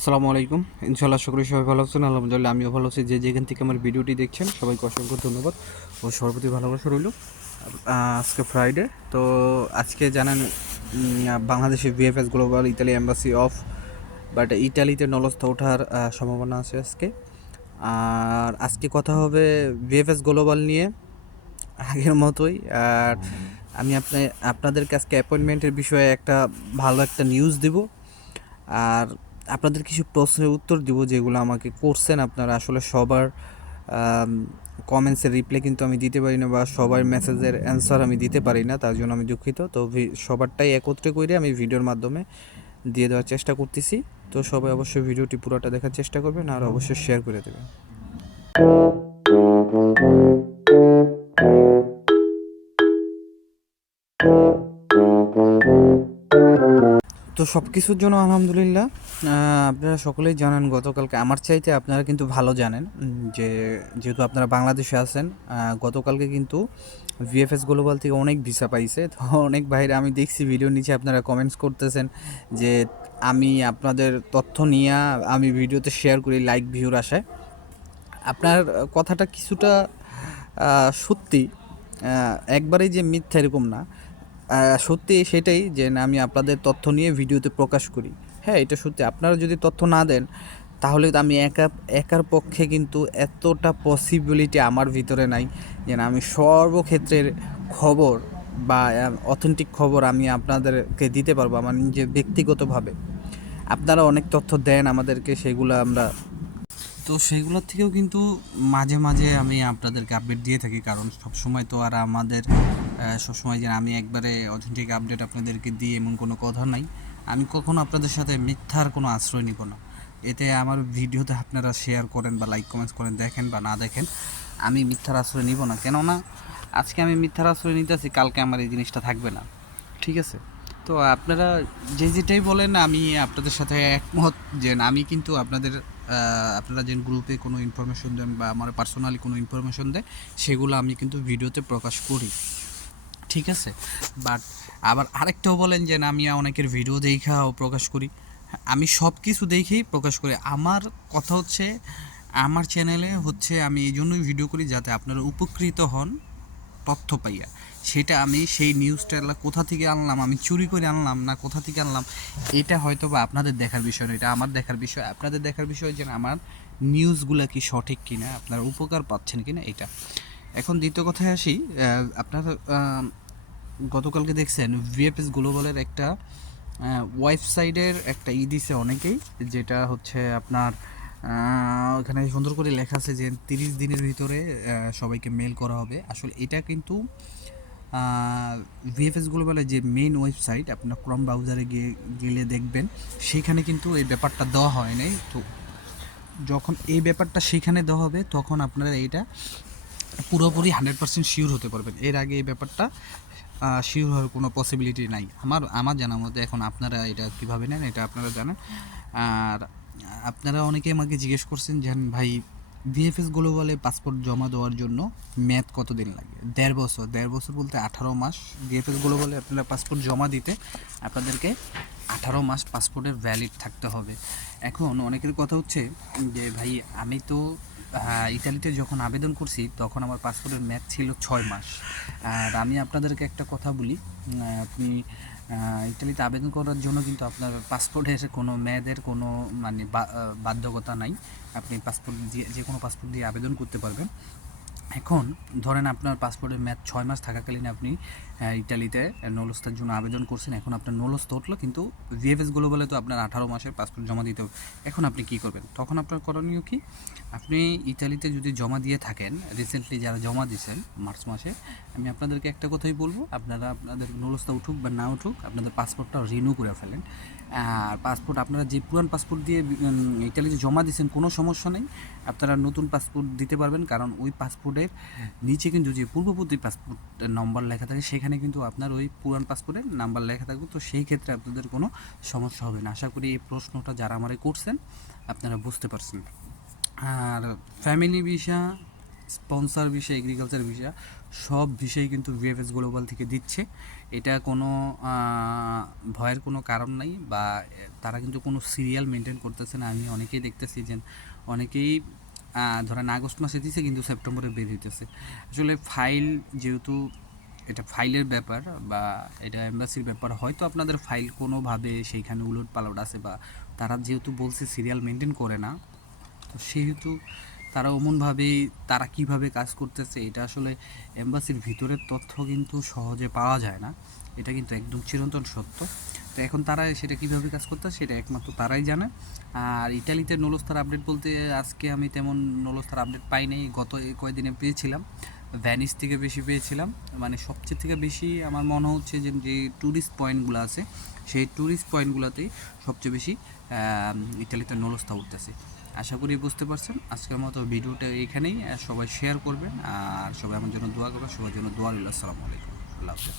আসসালামু আলাইকুম। ইনশাল্লাহ সকলে সবাই ভালো আছেন, আলহামদুলিল্লাহ আমিও ভালো আছি। যে যেখান থেকে আমার ভিডিওটি দেখছেন, সবাইকে অসংখ্য ধন্যবাদ ও সর্বপ্রতি ভালোবাসা রইল। আজকে ফ্রাইডে তো আজকে জানেন বাংলাদেশের বাংলাদেশে VFS global Italy embassy of but ইটালিতে নলস্থ ওঠার সম্ভাবনা আছে আজকে। আর আজকে কথা হবে ভিএফএস গ্লোবাল নিয়ে, আগের মতোই। আর আমি আপনি, আপনাদেরকে আজকে অ্যাপয়েন্টমেন্টের বিষয়ে একটা ভালো একটা নিউজ দিব। আর আপনাদের কিছু প্রশ্নের উত্তর দিব যেগুলো আমাকে করছেন আপনারা। আসলে সবার কমেন্টসের রিপ্লাই কিন্তু আমি দিতে পারি না বা সবার মেসেজের অ্যান্সার আমি দিতে পারি না, তার জন্য আমি দুঃখিত। তো সবারটাই একত্রে করে আমি ভিডিওর মাধ্যমে দিয়ে দেওয়ার চেষ্টা করতেছি। তো সবাই অবশ্যই ভিডিওটি পুরোটা দেখার চেষ্টা করবেন আর অবশ্যই শেয়ার করে দেবেন। তো সব কিছুর জন্য আলহামদুলিল্লাহ আপনারা সকলেই জানেন গতকালকে, আমার চাইতে আপনারা কিন্তু ভালো জানেন যে যেহেতু আপনারা বাংলাদেশে আছেন গতকালকে কিন্তু ভিএফএস গ্লোবাল থেকে অনেক ভিসা পাইছে। তো অনেক বাইরে আমি দেখছি ভিডিও নিচে আপনারা কমেন্টস করতেছেন যে আমি আপনাদের তথ্য নিয়ে আমি ভিডিওতে শেয়ার করি লাইক ভিউর আশায়। আপনার কথাটা কিছুটা সত্যি একবারেই যে মিথ্যা এরকম না। সত্যি সেটাই যে আমি আপনাদের তথ্য নিয়ে ভিডিওতে প্রকাশ করি। হ্যাঁ এটা সত্যি। আপনারা যদি তথ্য না দেন, তাহলে আমি একা, একার পক্ষে কিন্তু এতটা পসিবিলিটি আমার ভিতরে নাই যে না, আমি সর্বক্ষেত্রের খবর বা অথেন্টিক খবর আমি আপনাদেরকে দিতে পারব আমার নিজে ব্যক্তিগতভাবে। আপনারা অনেক তথ্য দেন আমাদেরকে, সেগুলো আমরা তো সেগুলোর থেকেও কিন্তু মাঝে মাঝে আমি আপনাদেরকে আপডেট দিয়ে থাকি। কারণ সব সময় তো আর আমাদের সবসময় যে আমি একবারে অথেন্টিক আপডেট আপনাদেরকে দিই এমন কোনো কথা নাই। আমি কখনো আপনাদের সাথে মিথ্যার কোনো আশ্রয় নিব না। এতে আমার ভিডিওতে আপনারা শেয়ার করেন বা লাইক কমেন্টস করেন, দেখেন বা না দেখেন, আমি মিথ্যার আশ্রয় নিব না। কেননা, আজকে আমি মিথ্যার আশ্রয় নিতে নিতেছি, কালকে আমার এই জিনিসটা থাকবে না। ঠিক আছে? তো আপনারা যে যেটাই বলেন, আমি আপনাদের সাথে একমত যে আমি কিন্তু আপনাদের আপনারা যে গ্রুপে কোনো ইনফরমেশন দেন বা আমার পার্সোনালি কোনো ইনফরমেশন দেয়, সেগুলো আমি কিন্তু ভিডিওতে প্রকাশ করি। ঠিক আছে? বাট আবার আরেকটাও বলেন যে আমি অনেকের ভিডিও দেখাও প্রকাশ করি। আমি সব কিছু দেখেই প্রকাশ করি। আমার কথা হচ্ছে, আমার চ্যানেলে হচ্ছে আমি এই জন্যই ভিডিও করি যাতে আপনারা উপকৃত হন। তথ্য পাইয়া। সেটা আমি সেই নিউজটা কোথা থেকে আনলাম, আমি চুরি করে আনলাম না কোথা থেকে আনলাম, এটা হয়তো বা আপনাদের দেখার বিষয় এটা আমার দেখার বিষয়। আপনাদের দেখার বিষয় যে আমার নিউজগুলো কি সঠিক কিনা, আপনারা উপকার পাচ্ছেন কিনা, এটা। এখন দ্বিতীয় কথায় আসি আপনারা গতকালকে দেখছেন ভিএফএস গ্লোবালের একটা ওয়েবসাইটের একটা ই দিছে অনেকেই, যেটা হচ্ছে আপনার ওখানে সুন্দর করে লেখা আছে যে তিরিশ দিনের ভিতরে সবাইকে মেল করা হবে। আসলে এটা কিন্তু ভিএফএস গ্লোবালের যে মেইন ওয়েবসাইট আপনার ক্রম ব্রাউজারে গিয়ে গেলে দেখবেন, সেখানে কিন্তু এই ব্যাপারটা দেওয়া হয় নাই। তো যখন এই ব্যাপারটা সেখানে দেওয়া হবে, তখন আপনারা এইটা পুরোপুরি হান্ড্রেড পার্সেন্ট শিওর হতে পারবেন। এর আগে এই ব্যাপারটা শিওর হওয়ার কোনো পসিবিলিটি নাই। আমার আমার জানার মধ্যে এখন আপনারা এটা কীভাবে নেন, এটা আপনারা জানেন। আর আপনারা অনেকে আমাকে জিজ্ঞেস করছেন যে ভাই, ভিএফএস গ্লোবালে পাসপোর্ট জমা দেওয়ার জন্য ম্যাথ কতদিন লাগে? দেড় বছর। দেড় বছর বলতে আঠারো মাস। ভিএফএস গ্লোবালে আপনারা পাসপোর্ট জমা দিতে আপনাদেরকে আঠারো মাস পাসপোর্টের ভ্যালিড থাকতে হবে। এখন অনেকের কথা হচ্ছে যে, ভাই, আমি তো ইতালিতে যখন আবেদন করছি তখন আমার পাসপোর্টের ম্যাথ ছিল ছয় মাস। আর আমি আপনাদেরকে একটা কথা বলি আপনি আহ, ইতালিতে আবেদন করার জন্য কিন্তু আপনার পাসপোর্টের কোনো মেয়াদের কোনো মানে বাধ্যকতা নাই। আপনি পাসপোর্ট দিয়ে যে কোনো পাসপোর্ট দিয়ে আবেদন করতে পারবেন। এখন ধরেন আপনার পাসপোর্টের ম্যাচ ছয় মাস থাকাকালীন আপনি ইটালিতে নলস্তার জন্য আবেদন করছেন। এখন আপনার নলস্তা উঠল কিন্তু ভিএফএস গ্লোবালে তো আপনার আঠারো মাসের পাসপোর্ট জমা দিতে হবে। এখন আপনি কি করবেন? তখন আপনার করণীয় কি? আপনি ইতালিতে যদি জমা দিয়ে থাকেন রিসেন্টলি যারা জমা দিয়েছেন মার্চ মাসে আমি আপনাদেরকে একটা কথাই বলব। আপনারা আপনাদের নলস্তা উঠুক বা না উঠুক আপনাদের পাসপোর্টটা রিনিউ করে ফেলেন। আর পাসপোর্ট আপনারা যে পুরান পাসপোর্ট দিয়ে উম, ইতালিতে জমা দিয়েছেন কোনো সমস্যা নেই। আপনারা নতুন পাসপোর্ট দিতে পারবেন কারণ ওই পাসপোর্টের নিচে কিন্তু যে পূর্ববর্তী পাসপোর্ট নম্বর লেখা থাকে সেখানে কিন্তু আপনার ওই পুরান পাসপোর্টের নাম্বার লেখা থাকবে। তো সেই ক্ষেত্রে আপনাদের কোনো সমস্যা হবে না। আশা করি এই প্রশ্নটা যারা আমারে করছেন, আপনারা বুঝতে পারছেন। আর family visa sponsor visa agriculture visa সব বিষয় কিন্তু ভিএফএস গ্লোবাল থেকে দিচ্ছে। এটা কোনো ভয়ের কোনো কারণ নাই বা তারা কিন্তু কোনো সিরিয়াল মেনটেন করতেছে না। আমি অনেকেই দেখতেছি যে অনেকেই ধরেন আগস্ট মাসে দিছে কিন্তু সেপ্টেম্বরে বের হইতেছে। আসলে ফাইল যেহেতু এটা ফাইলের ব্যাপার বা এটা এম্বাসির ব্যাপার, হয়তো আপনাদের ফাইল কোনোভাবে সেইখানে উলট পালট আছে বা তারা যেহেতু বলছে সিরিয়াল মেনটেন করে না, তো সেহেতু তারা অমনভাবেই তারা কীভাবে কাজ করতেছে এটা আসলে এম্বাসির ভিতরের তথ্য কিন্তু সহজে পাওয়া যায় না। এটা কিন্তু একদম চিরন্তন সত্য। তো এখন তারা সেটা কীভাবে কাজ করতে সেটা একমাত্র তারাই জানে। আর ইটালিতে নলস্তার আপডেট বলতে আজকে আমি তেমন নলস্তার আপডেট পাই নাই গত কয়েকদিনে পেয়েছিলাম। ভ্যানিস থেকে বেশি পেয়েছিলাম। মানে সবচেয়ে থেকে বেশি আমার মনে হচ্ছে যে যে ট্যুরিস্ট পয়েন্টগুলো আছে, সেই ট্যুরিস্ট পয়েন্টগুলোতেই সবচেয়ে বেশি ইতালিতে নলস্তা উঠতেছে। আশা করি বুঝতে পারছেন। আজকের মতো ভিডিওটা এখানেই সবাই শেয়ার করবেন, আর সবাই আমার জন্য দোয়া করবেন, সবার জন্য দোয়া রইল। আসসালামু আলাইকুম। আল্লাহ হাফিজ।